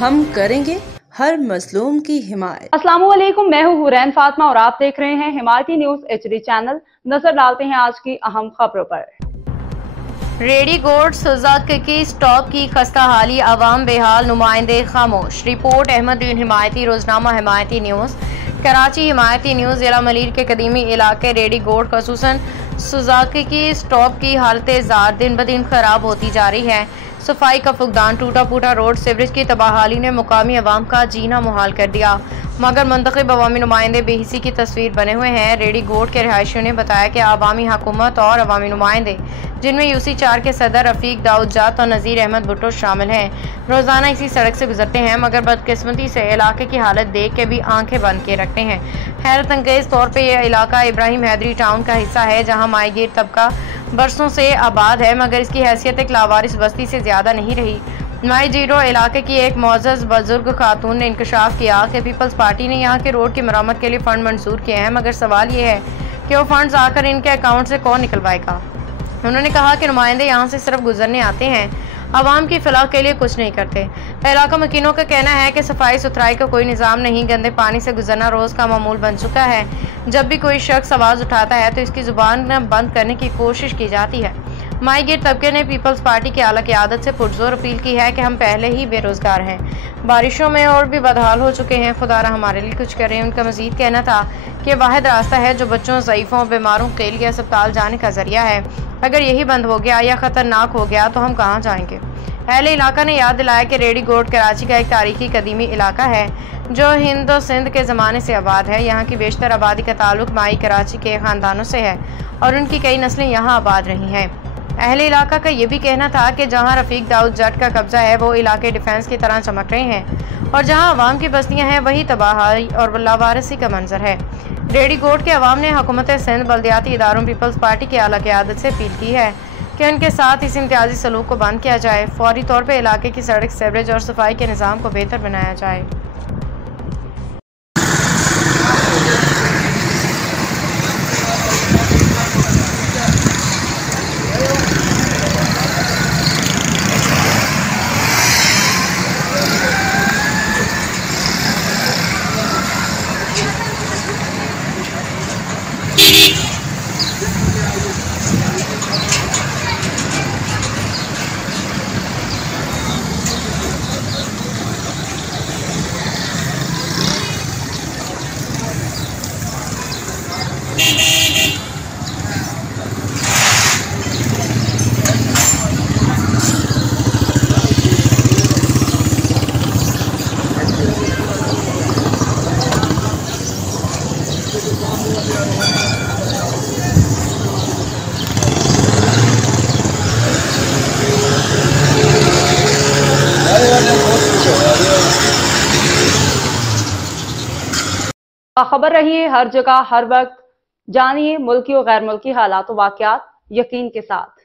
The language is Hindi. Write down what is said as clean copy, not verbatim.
हम करेंगे हर मजलूम की हिमायत। अस्सलाम वालेकुम, मैं हूँ हुरैन फातिमा और आप देख रहे हैं हिमायती न्यूज HD चैनल। नजर डालते हैं आज की अहम खबरों पर। रेडीगोड सुजाक की स्टॉक की खस्ता हाली, अवाम बेहाल, नुमाइंदे खामोश। रिपोर्ट अहमदीन हिमायती, रोजनामा हिमायती न्यूज। कराची हिमायती न्यूज। जिला मलिर के कदीमी इलाके रेडीगोड खसूसन सुजाक की स्टॉक की हालत जार दिन ब दिन खराब होती जा रही है। सफाई का फुकदान, टूटा फूटा रोड, सीवरेज की तबाहाली ने मुकामी अवाम का जीना मुहाल कर दिया, मगर मुंतखब अवामी नुमाइंदे बेहिसी की तस्वीर बने हुए हैं। रेडीगोड के रिहायशियों ने बताया कि अवामी हुकूमत और अवामी नुमाइंदे, जिनमें UC4 के सदर रफीक दाऊद जात और नज़ीर अहमद भुट्टो शामिल हैं, रोजाना इसी सड़क से गुजरते हैं, मगर बदकिस्मती से इलाके की हालत देख के भी आंखें बंद के रखते हैं। हैरत अंगेज तौर पर यह इलाका इब्राहिम हैदरी टाउन का हिस्सा है, जहाँ माईगीर तबका बरसों से आबाद है, मगर इसकी हैसियत एक लावारिस बस्ती से ज्यादा नहीं रही। माई जीरो इलाके की एक मोअज़्ज़ज़ बुजुर्ग खातून ने इंकशाफ किया कि पीपल्स पार्टी ने यहाँ के रोड की मरम्मत के लिए फंड मंजूर किए हैं, मगर सवाल ये है कि वो फंड्स आकर इनके अकाउंट से कौन निकलवाएगा। उन्होंने कहा कि नुमाइंदे यहाँ से सिर्फ गुजरने आते हैं, आवाम की फलाह के लिए कुछ नहीं करते। इलाका मकीनों का कहना है कि सफाई सुथराई का कोई निज़ाम नहीं, गंदे पानी से गुजरना रोज़ का मामूल बन चुका है। जब भी कोई शख्स आवाज़ उठाता है तो इसकी जुबान बंद करने की कोशिश की जाती है। माईगीर तबके ने पीपल्स पार्टी की आला क़यादत से पुरजोर अपील की है कि हम पहले ही बेरोजगार हैं, बारिशों में और भी बदहाल हो चुके हैं, खुदारा हमारे लिए कुछ करें। उनका मजीद कहना था कि वाहिद रास्ता है जो बच्चों, ज़ईफ़ों और बीमारों के लिए अस्पताल जाने का जरिया है। अगर यही बंद हो गया या ख़तरनाक हो गया तो हम कहाँ जाएंगे। अहले इलाका ने याद दिलाया कि रेडीगोड कराची का एक तारीखी कदीमी इलाका है जो हिंद और सिंध के ज़माने से आबाद है। यहाँ की बेशतर आबादी का ताल्लुक माई कराची के ख़ानदानों से है और उनकी कई नस्लें यहाँ आबाद रही हैं। अहले इलाका का ये भी कहना था कि जहाँ रफीक दाऊद जट का कब्जा है वो इलाके डिफेंस की तरह चमक रहे हैं, और जहाँ अवाम की बस्तियाँ हैं वही तबाही और लावारिसी का मंजर है। रेडीगोड के अवाम ने हुकूमत सिंध, बल्दियाती इदारों, पीपल्स पार्टी की आला क़यादत से अपील की है कि उनके साथ इस इम्तियाजी सलूक को बंद किया जाए, फौरी तौर पर इलाके की सड़क, सीवरेज और सफाई के निज़ाम को बेहतर बनाया जाए। खबर रहिए हर जगह हर वक्त, जानिए मुल्की और गैर मुल्की हालात व वाक़यात यकीन के साथ।